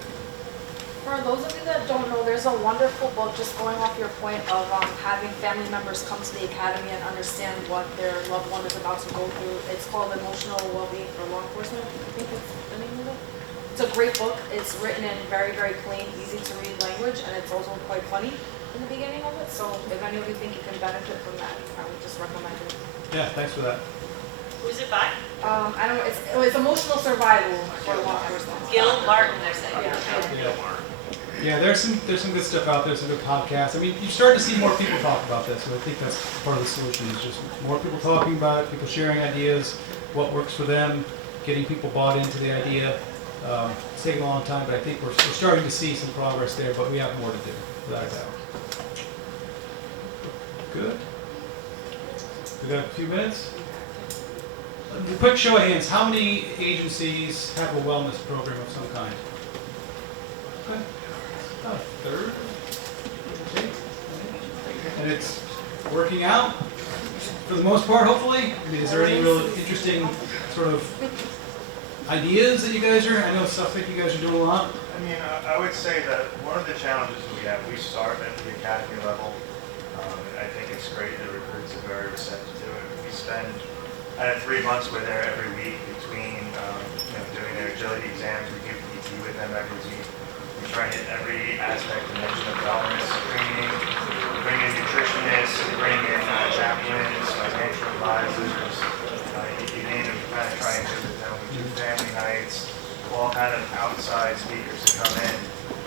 For those of you that don't know, there's a wonderful book, just going off your point of having family members come to the academy and understand what their loved one is about to go through. It's called Emotional Wellbeing for Law Enforcement. I think it's the name of it. It's a great book. It's written in very, very plain, easy to read language, and it's also quite funny in the beginning of it. So if any of you think you can benefit from that, I would just recommend it. Yeah, thanks for that. Who's it by? I don't know. It's Emotional Survival for Law Enforcement. Gil Martin, they're saying. Yeah, there's some good stuff out there, some good podcasts. I mean, you start to see more people talk about this, so I think that's part of the solution, is just more people talking about it, people sharing ideas, what works for them, getting people bought into the idea. It's taken a long time, but I think we're starting to see some progress there, but we have more to do, without a doubt. Good. We got a few minutes. A quick show of hands, how many agencies have a wellness program of some kind? Okay. About a third. Okay. And it's working out for the most part, hopefully. I mean, is there any real interesting sort of ideas that you guys are? I know stuff that you guys are doing a lot. I mean, I would say that one of the challenges we have, we start at the academy level. I think it's great that recruits are very receptive to it. We spend 3 months with there every week between doing their agility exams. We do PT with them every week. We try to hit every aspect and mention of wellness, training. We bring in nutritionists, we bring in chaplains, financial advisors. You name it, we kind of try and visit them. We do family nights, all kind of outside speakers to come in.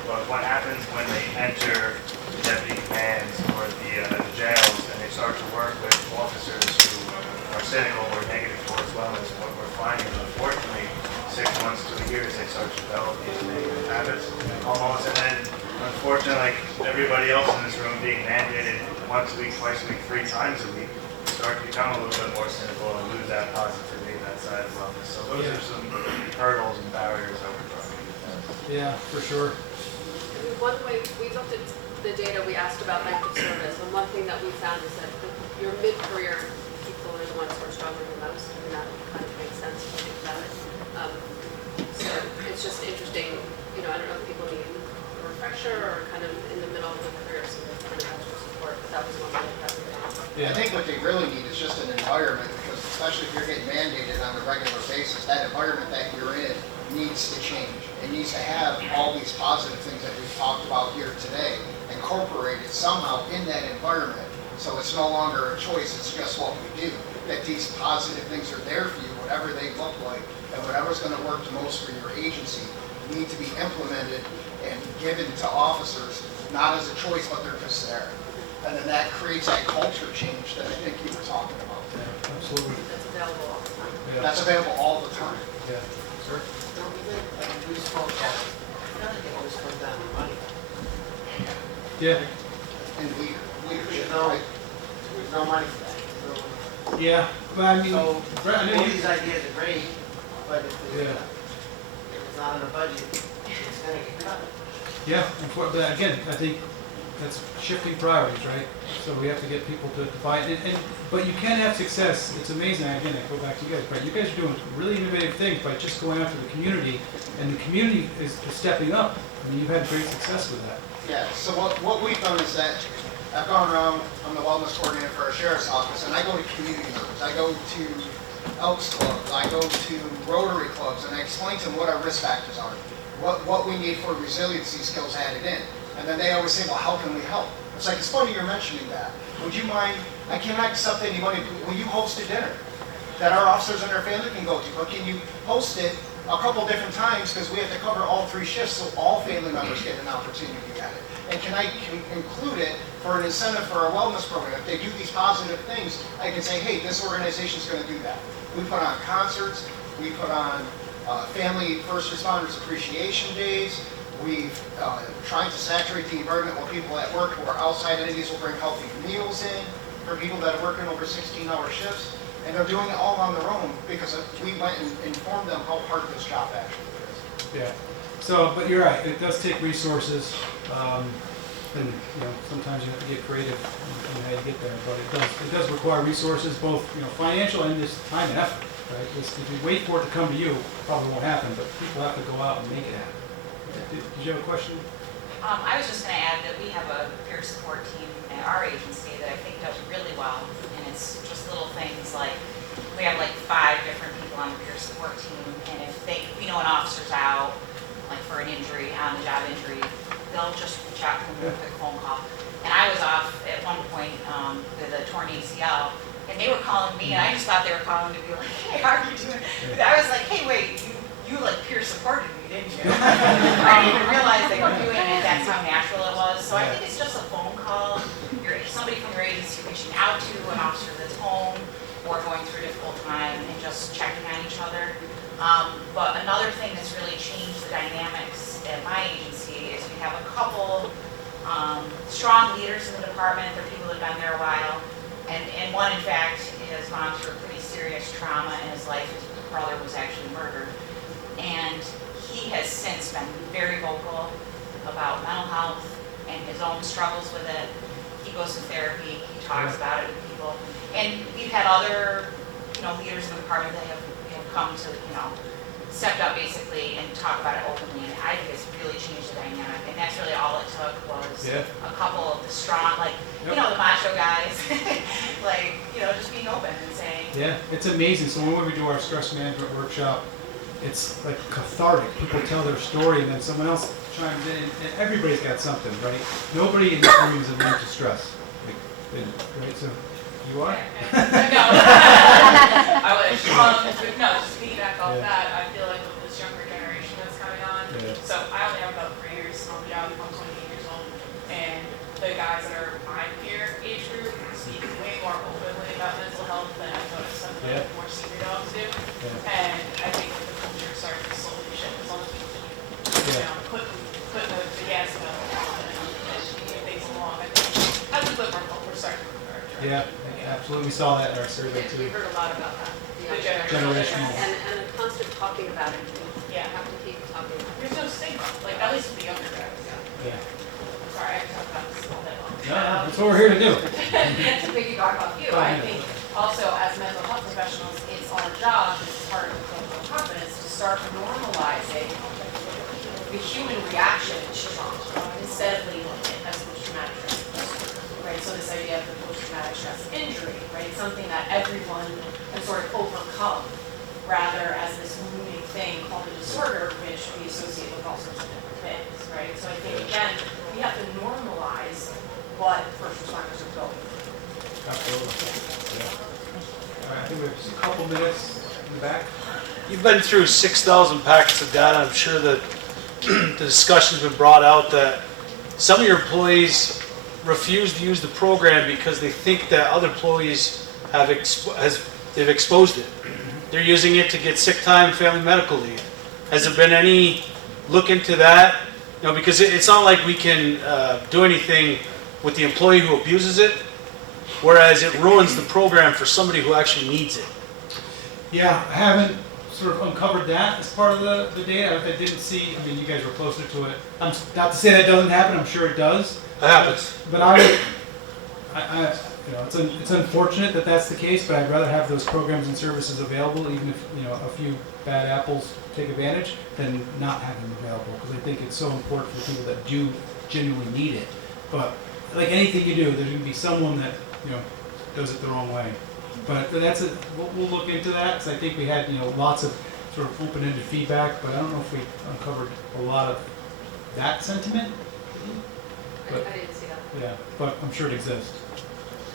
But what happens when they enter the deputy commands or the jails and they start to work with officers who are cynical or negative towards wellness, what we're finding is, unfortunately, 6 months to a year years, they start to develop these negative habits almost. And then, unfortunately, like everybody else in this room being mandated once a week, twice a week, 3 times a week, start to become a little bit more cynical and lose that positivity, that side of wellness. So those are some hurdles and barriers that we're trying to get past. Yeah, for sure. One way, we looked at the data, we asked about length of service, and one thing that we found is that your mid-career people are the ones who are struggling the most, and that kind of makes sense if you think about it. So it's just interesting, you know, I don't know if people need a refresher or kind of in the middle of the career, some kind of extra support, but that was one thing that we found. I think what they really need is just an environment, because especially if you're getting mandated on a regular basis, that environment that you're in needs to change. It needs to have all these positive things that we've talked about here today incorporated somehow in that environment. So it's no longer a choice, it's just what we do. That these positive things are there for you, whatever they look like, and whatever's going to work the most for your agency need to be implemented and given to officers, not as a choice, but they're just there. And then that creates that culture change that I think you were talking about. Yeah, absolutely. That's available all the time. Yeah. That's available all the time. Yeah. Sir? Don't we think, we spoke that, I feel like it always comes down to money. Yeah. And leadership, No. right? There's no money for that. Yeah, but I mean, So, Brett, I know all you- these ideas are great, but Yeah. if it's not in the budget, it's gonna get cut. Yeah, but again, I think that's shifting priorities, right? So we have to get people to buy it. But you can have success. It's amazing. Again, I go back to you guys, but you guys are doing really innovative things by just going after the community, and the community is stepping up. I mean, you've had great success with that. Yeah, so what we've done is that I've gone around, I'm the wellness coordinator for our sheriff's office, and I go to community groups. I go to Elks Clubs, I go to Rotary Clubs, and I explain to them what our risk factors are, what we need for resiliency skills added in. And then they always say, well, how can we help? It's like, it's funny you're mentioning that. Would you mind, I cannot accept any money, will you host a dinner that our officers and their family can go to? But can you host it a couple different times, because we have to cover all 3 shifts so all family members get an opportunity at it. And can I include it for an incentive for our wellness program? If they do these positive things, I can say, hey, this organization's going to do that. We put on concerts, we put on family first responders appreciation days, we've tried to saturate the environment where people at work who are outside entities will bring healthy meals in for people that are working over 16-hour shifts. And they're doing it all on their own because we went and informed them how hard this job actually is. Yeah. So, but you're right. It does take resources, and you know sometimes you have to get creative in how you get there. But it does require resources, both financial and just time and effort. Right? If you wait for it to come to you, it probably won't happen. But people have to go out and make it happen. Did you have a question? I was just going to add that we have a peer support team at our agency that I think does really well, and it's just little things like we have like 5 different people on the peer support team, and if we know an officer's out, like for an injury, on-the-job injury, they'll just reach out to them with a quick phone call. And I was off at one point with a torn ACL, and they were calling me, and I just thought they were calling to be like, hey, how are you doing? I was like, hey, wait, you like peer supported me, didn't you? I didn't even realize they were doing it. That's how natural it was. So I think it's just a phone call. Somebody from your agency reaching out to an officer that's home or going through a difficult time and just checking on each other. But another thing that's really changed the dynamics at my agency is we have a couple strong leaders in the department. They're people that have been there a while. And one, in fact, has gone through a pretty serious trauma in his life. His brother was actually murdered. And he has since been very vocal about mental health and his own struggles with it. He goes to therapy, he talks about it with people. And we've had other, leaders in the department that have come to, stepped up basically and talk about it openly. And I think it's really changed the dynamic. And that's really all it took was a couple of the strong, the macho guys, just being open and saying. Yeah, it's amazing. So when we do our stress management workshop, it's like cathartic. People tell their story and then someone else chimes in, and everybody's got something, right? Nobody in this room is immune to stress, right? So you are? No. I wish. No, just piggyback off that, I feel like with this younger generation that's coming on, so I only have about 3 years on the job, I'm 28 years old, and the guys that are my peer age group speak way more openly about mental health than I've noticed some of the more senior dogs do. And I think that the culture starts to slowly shift as putting the gas pedal on and it takes along. I think that's a bit more perspective. Yeah, absolutely. We saw that in our survey We too. heard a lot about that. The Generational. And a constant talking about it. Yeah. Have to keep talking. There's no stigma, like at least with the younger guys. Yeah. Sorry, I can talk about this all day long. No, that's what we're here to do. And to piggyback off you, I think also as mental health professionals, it's our job, this is part of clinical confidence, to start normalizing the human reaction to trauma instead of labeling it as post-traumatic stress disorder, right? So this idea of the post-traumatic stress injury, right? Something that everyone can sort of overcome rather as this looming thing called a disorder, which we associate with all sorts of different things, right? So I think, again, we have to normalize what first responders are going through. Absolutely. Yeah. All right, I think we have just a couple minutes in the back. You've been through 6,000 packets of data. I'm sure that the discussion's been brought out that some of your employees refuse to use the program because they think that other employees they've exposed it. They're using it to get sick time, family medical leave. Has there been any look into that? You know, because it's not like we can do anything with the employee who abuses it, whereas it ruins the program for somebody who actually needs it. Yeah, I haven't sort of uncovered that as part of the data. I didn't see, I mean, you guys were closer to it. I'm not to say that doesn't happen, I'm sure it does. It happens. But I you know, it's unfortunate that that's the case, but I'd rather have those programs and services available, even if, you know, a few bad apples take advantage, than not have them available, because I think it's so important for people that do genuinely need it. But like anything you do, there's going to be someone that, you know, does it the wrong way. But that's we'll look into that, because I think we had, you know, lots of sort of open-ended feedback, but I don't know if we uncovered a lot of that sentiment. But, I didn't see that. yeah, but I'm sure it exists.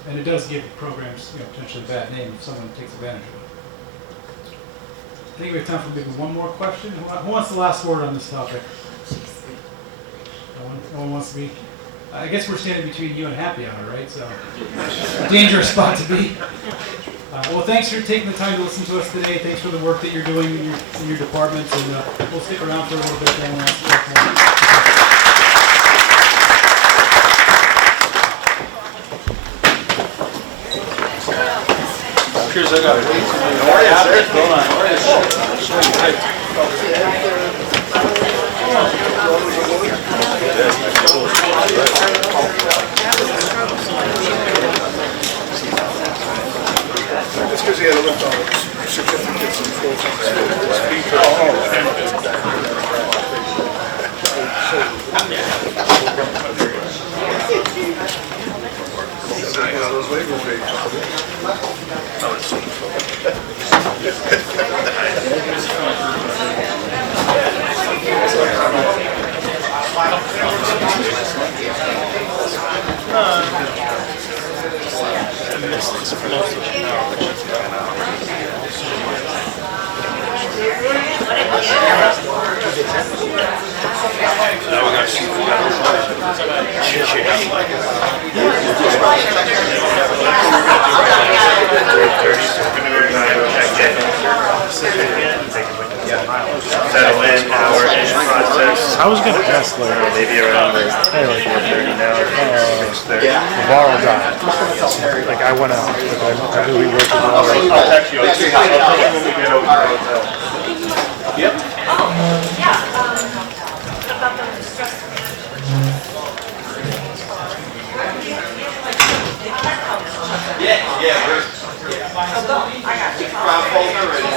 And it does give programs, you know, potentially a bad name if someone takes advantage of it. I think we have time for maybe one more question. Who wants the last word on this topic? No one wants to be. I guess we're standing between you and happy hour, right? So, a dangerous spot to be. Well, thanks for taking the time to listen to us today. Thanks for the work that you're doing in your departments, and we'll stick around for a little bit. Then we'll ask more. Cheers, I got it. How are you, sir? Hold on. It's because he had a lift on certificates and full those label Settle in, hour in process. I was going to ask later. Maybe around 4:30 now. Navarro died. Like I went out. Like I knew he worked with Navarro. I'll text you. I'll text you when we get over to the hotel. Yep. About the stress Yeah. I got you. Folder ready.